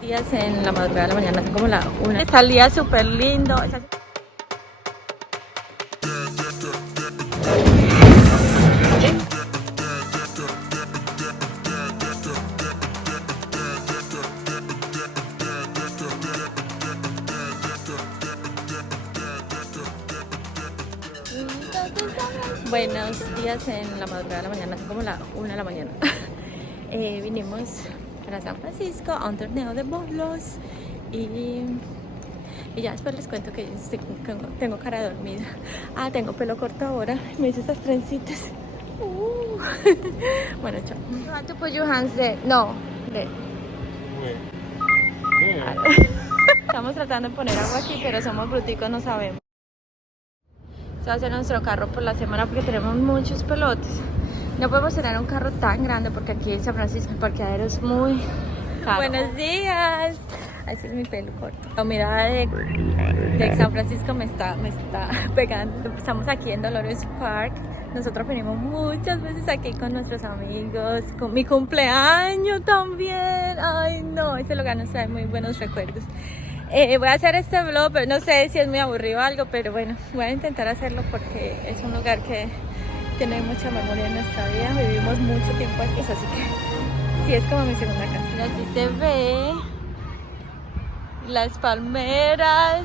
días en la madrugada de la mañana, son como la 1. Salía súper lindo. Buenos días en la madrugada de la mañana, son como la 1 de la mañana. Vinimos para San Francisco a un torneo de bolos y ya después les cuento que tengo cara de dormida. Tengo pelo corto ahora, me hice estas trencitas. Bueno, chao. You have to put your hands there. No, there. Estamos tratando de poner agua aquí, pero somos bruticos, no sabemos. Este va a ser nuestro carro por la semana porque tenemos muchos pelotes. No podemos tener un carro tan grande porque aquí en San Francisco el parqueadero es muy caro. Buenos días. Ese es mi pelo corto. La mirada de San Francisco me está pegando. Estamos aquí en Dolores Park. Nosotros venimos muchas veces aquí con nuestros amigos. Con mi cumpleaños también. Ay no, ese lugar nos trae muy buenos recuerdos. Voy a hacer este vlog, pero no sé si es muy aburrido o algo, pero bueno, voy a intentar hacerlo porque es un lugar que tiene mucha memoria en nuestra vida. Vivimos mucho tiempo aquí, así que sí, es como mi segunda casa. Y así se ve las palmeras,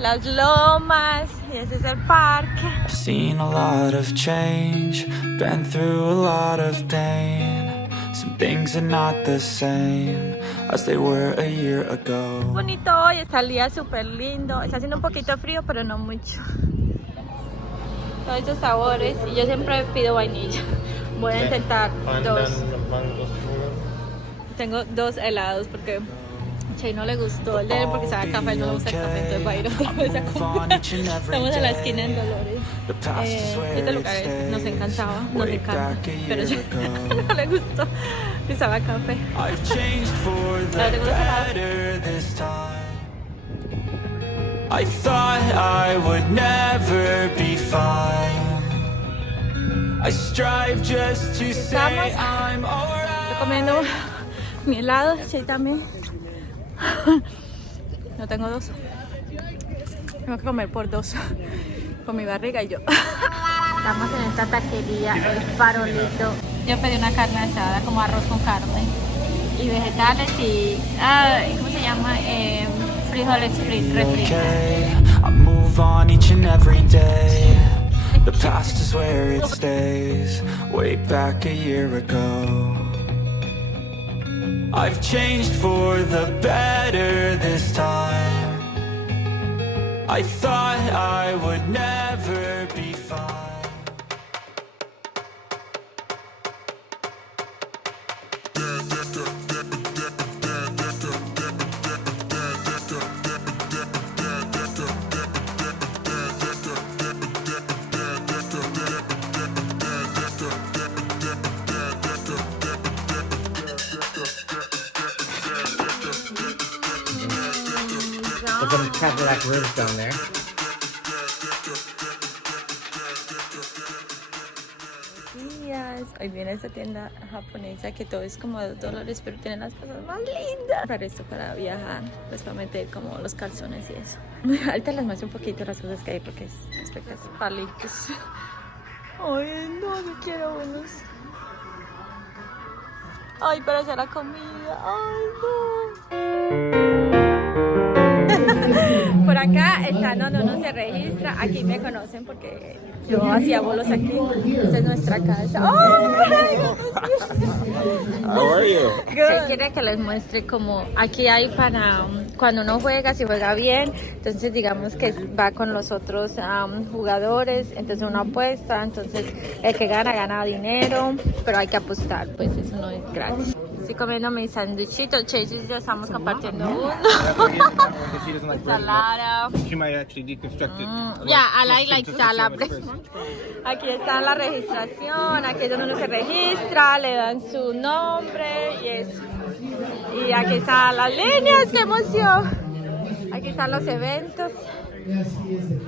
las lomas, y ese es el parque. I've seen a lot of change, been through a lot of pain. Some things are not the same as they were a year ago. Bonito hoy, está el día súper lindo. Está haciendo un poquito frío, pero no mucho. Todos esos sabores, y yo siempre pido vainilla. Voy a intentar dos. Tengo dos helados porque a Che no le gustó el de él porque sabe café, no le gusta el café, entonces va a ir otra vez a comer. Estamos en la esquina en Dolores. Este lugar nos encantaba, nos encanta, pero yo no le gustó que sabe café. I thought I would never be fine. I strive just to say I'm alright. Estoy comiendo mi helado, Che también. No tengo dos. Tengo que comer por dos. Con mi barriga y yo. Estamos en esta taquería, el Farolito. Yo pedí una carne asada, como arroz con carne. Y vegetales y... ¿cómo se llama? Frijoles refritos. I move on each and every day. The past is where it stays. Way back a year ago. I've changed for the better this time. I thought I would never be fine. Some Cadillac ribs down there. Hoy viene a esta tienda japonesa que todo es como $2, pero tienen las cosas más lindas. Para esto, para viajar, pues para meter como los calzones y eso. Ahorita les muestro un poquito las cosas que hay porque es espectacular. Palitos. Ay, no quiero unos. Ay, para hacer la comida. Ay, no. Por acá está, no se registra. Aquí me conocen porque yo hacía bolos aquí. Esta es nuestra casa. How are you? Se quiere que les muestre como aquí hay para cuando uno juega, si juega bien, entonces digamos que va con los otros jugadores, entonces uno apuesta, entonces el que gana dinero, pero hay que apostar, pues eso no es gratis. Estoy comiendo mi sanduichito, Chase y yo estamos compartiendo uno. Ensalada. She might actually deconstruct it. Yeah, I like salad. Aquí está la registración, aquí es donde uno se registra, le dan su nombre y eso. Y aquí están las líneas, qué emoción. Aquí están los eventos.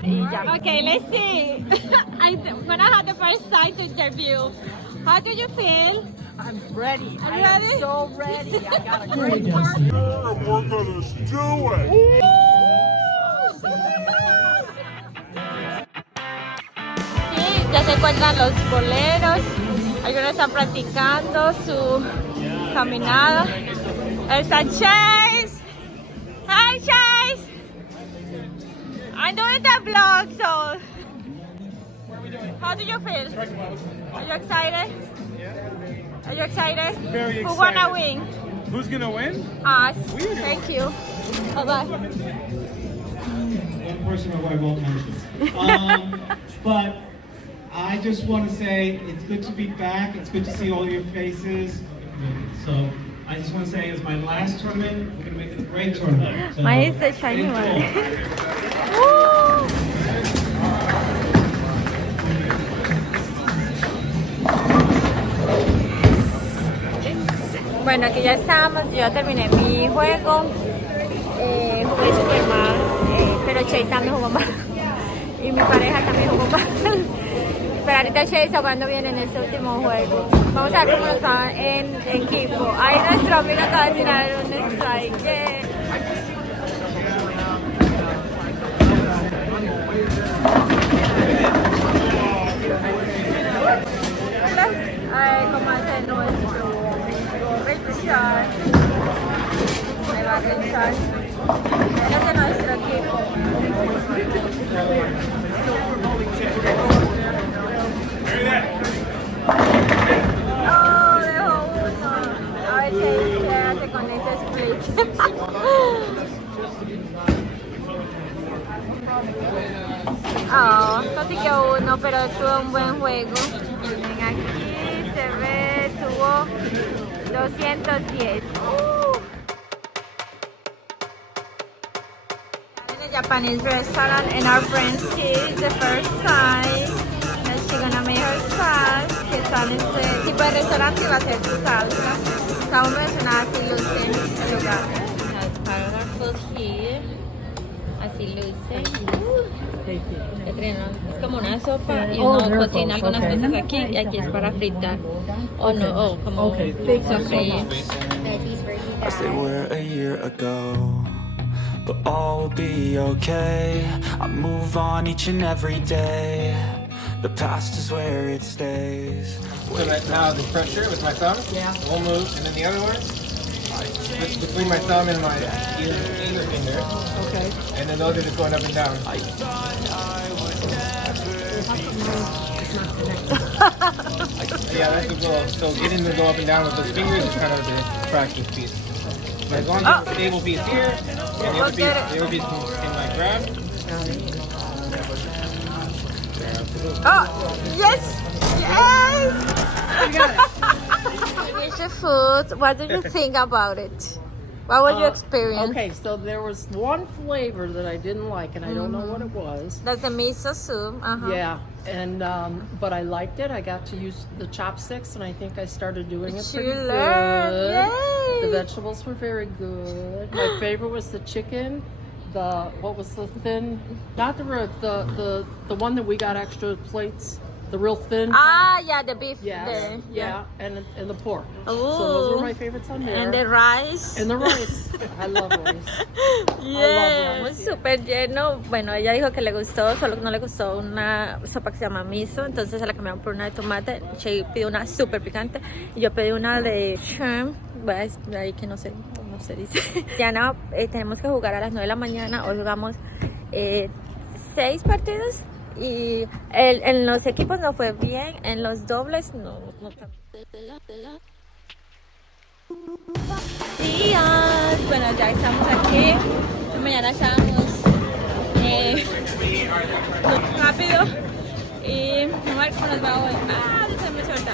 Y ya. Okay, let's see. I'm gonna have the first sight interview. How do you feel? I'm ready. I Ready? am so ready. I got a great part. Sí, ya se encuentran los boleros. Algunos están practicando su caminada. Está Chase. Hi Chase. I'm doing the vlog, so how do you feel? Are you excited? Are you excited? Very Who excited. wanna win? Who's gonna win? Us. Thank you. Bye bye. One person who I won't mention. But I just want to say it's good to be back. It's good to see all your faces. So I just want to say it's my last tournament. We're going to make it a great tournament. So, Mine is the shiny thank you one. all. Woo! Bueno, aquí ya estamos, yo ya terminé mi juego, jugué super mal, pero Chase también jugó mal y mi pareja también jugó mal, pero ahorita Chase está jugando bien en este último juego. Vamos a ver cómo nos va en equipo. Ahí nuestro amigo acaba de tirar un strike. Como hace nuestro Richard, me va a Richard, es de nuestro equipo. Oh, dejó uno. A ver qué hace con ese split. Oh, consiguió uno, pero tuvo un buen juego. Miren aquí se ve, tuvo 210. In a Japanese restaurant and our friend she is the first time and she's gonna make her sauce, que está en este tipo de restaurante y va a hacer su salsa. Está uno de nada así luce el lugar. Para our food here. Así luce. Es como una sopa y uno cocina algunas cosas aquí y aquí es para fritar. O no, como sofreír. As they were a year ago. But all will be okay. I move on each and every day. The past is where it stays. So that now the pressure with my thumb, we'll move, and then the other one, between my thumb and my inner finger. Okay. And then those are just going up and down. Yeah, that's the goal. So getting to go up and down with those fingers is kind of the practice piece. But as long as the stable piece here, and the other piece can like grab. Oh, yes! Yes! You got it. Finish the food. What did you think about it? What was your experience? Okay, so there was one flavor that I didn't like, and I don't know what it was. That's the miso soup. Yeah, and but I liked it. I got to use the chopsticks, and I think I started doing it pretty good. Yay! The vegetables were very good. My favorite was the chicken. What was the thin? Not the one that we got extra plates. The real thin. Ah, yeah, the beef. Yes, yeah, and the pork. Ooh. So those were my favorites on there. And the rice. And the rice. I love rice. Yeah, I love rice. súper lleno. Bueno, ella dijo que le gustó, solo que no le gustó una sopa que se llama miso, entonces se la cambiaron por una de tomate. Che pidió una súper picante y yo pedí una de shrimp. Bueno, ahí que no se dice. Ya no, tenemos que jugar a las 9 de la mañana. Hoy jugamos 6 partidos. Y en los equipos no fue bien, en los dobles no tan días. Bueno, ya estamos aquí. Mañana estamos rápido y vamos a ver cómo nos va hoy. Ah, se me suelta.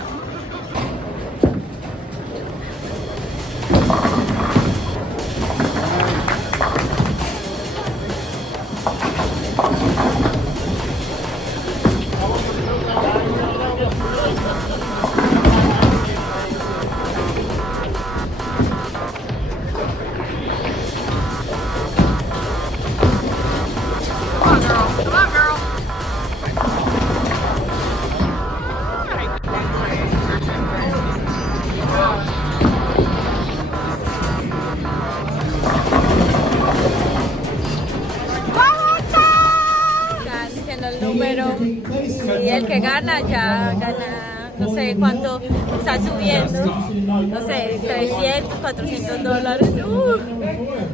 el que gana ya gana, no sé cuánto está subiendo, no sé, 300, 400 dólares.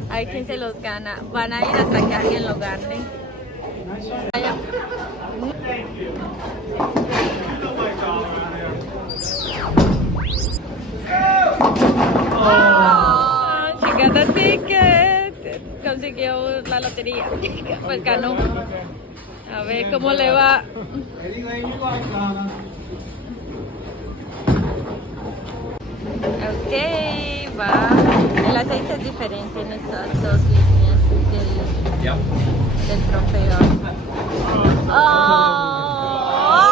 Hay quien se los gana. Van a ir hasta que alguien lo gane. Vaya. Oh, she got a ticket. Consiguió la lotería. Pues ganó. A ver cómo le va. Ok, va. El aceite es diferente en estas dos líneas del trofeo. Oh.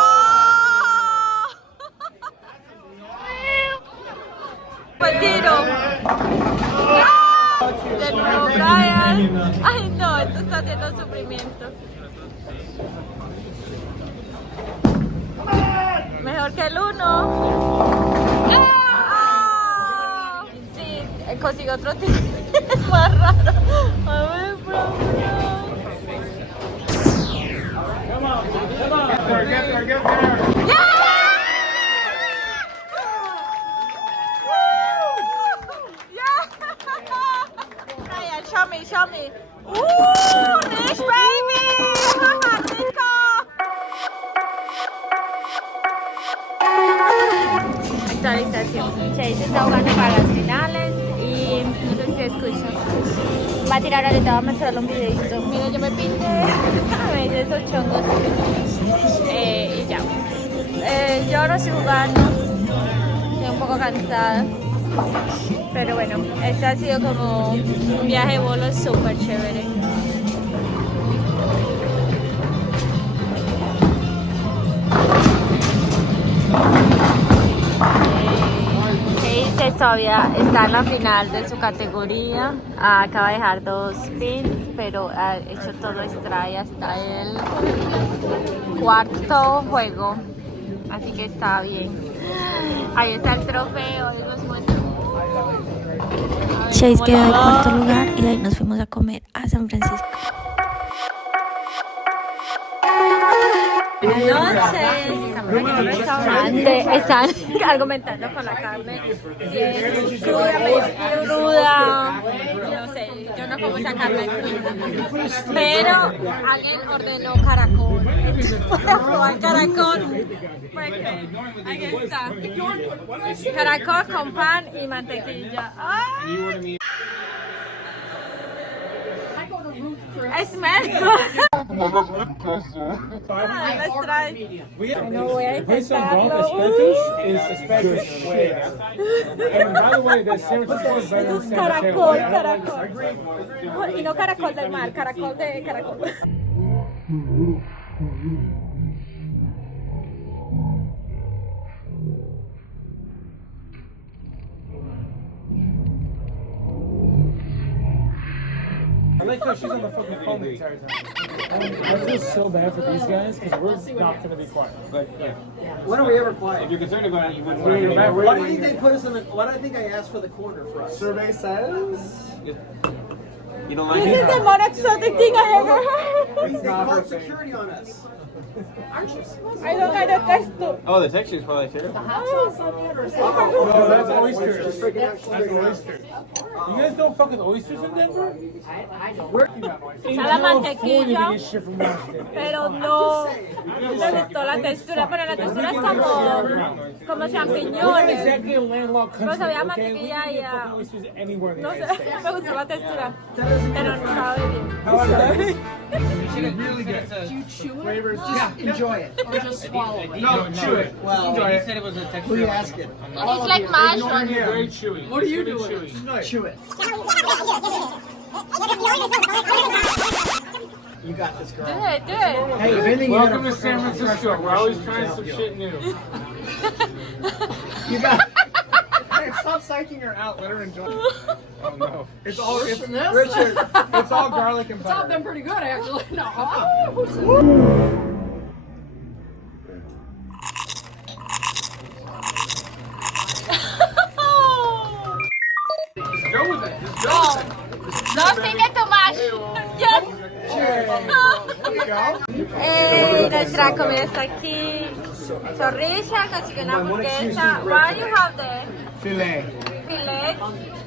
Buen tiro. De nuevo Brian. Ay no, esto está haciendo sufrimiento. Mejor que el uno. Sí, consiguió otro tiro. Es más raro. A ver, bro. Show me. Rich baby! Rico! Actualización. Chase está jugando para las finales y no sé si escuchan. Va a tirar ahorita, vamos a mostrarle un videito. Mira, yo me pinté a veces esos chongos y ya. Yo no estoy jugando, estoy un poco cansada. Pero bueno, este ha sido como un viaje de bolos súper chévere. Chase todavía está en la final de su categoría. Acaba de dejar 2 pins, pero ha hecho todo extra hasta el 4º juego. Así que está bien. Ahí está el trofeo, ahí nos muestra. Chase quedó de 4º lugar y de ahí nos fuimos a comer a San Francisco. Buenas noches, estamos en un restaurante, están argumentando con la carne, si es cruda, no sé, yo no como esa carne cruda, pero alguien ordenó caracol, para probar caracol, porque aquí está, caracol con pan y mantequilla. ¡Ay! It smells good. Let's try. No voy a intentarlo. Eso es caracol. Y no caracol del mar, caracol de caracol. I like how she's on the fucking phone the entire time. I feel so bad for these guys because we're not going to be quiet. But yeah. When are we ever quiet? If you're concerned about it, you wouldn't Why want do you think they put us in the? Why do I think I asked for the corner for us? Survey says. You don't like This is the most exotic thing I ever heard. They called security on us. I don't know the texture. Oh, the texture's probably terrible. No, that's oysters. That's oysters. You guys don't fucking oysters in Denver? La mantequilla, pero no me gustó la textura, pero la textura es como champiñones. Pero sabía mantequilla y no sé, me gustó la textura, pero no sabe bien. enjoy it. Or just swallow it. No, chew it. Well, Enjoy it. He said it was a texture. who are you asking? It's like mushroom. Very chewy. What are you Really doing? chewy. Chew it. You got this, girl. Do it. Hey, if anything, Welcome to San Francisco. We're always trying some shit new. You got. Hey, stop psyching her out. Let her enjoy it. Oh no. It's all Worse than this? Richard. It's all garlic and It's all butter. been pretty good, actually. No. Just go with it. Just go with it. Don't sing it too much. Yes. There you go. Nuestra comida está aquí. Chorrilla, casi que una hamburguesa. What do you have there? Filet. Filet.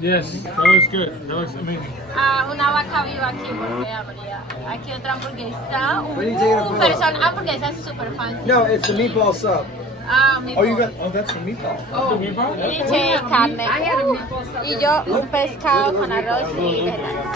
Yes, that looks good. That looks amazing. Una vaca viva aquí porque habría. Aquí otra hamburguesa. What are you taking a photo? Pero son hamburguesas super fancy. No, it's the meatball sub. Mi Oh, you got. Oh, that's the meatball. Leche, carne. Y yo un pescado con arroz y vegetales.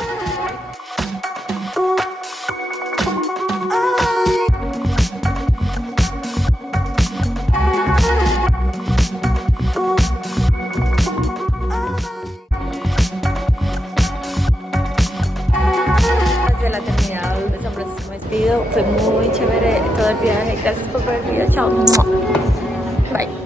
Desde la terminal de San Francisco me despido. Fue muy chévere todo el viaje. Gracias por ver el video. Chao. Bye.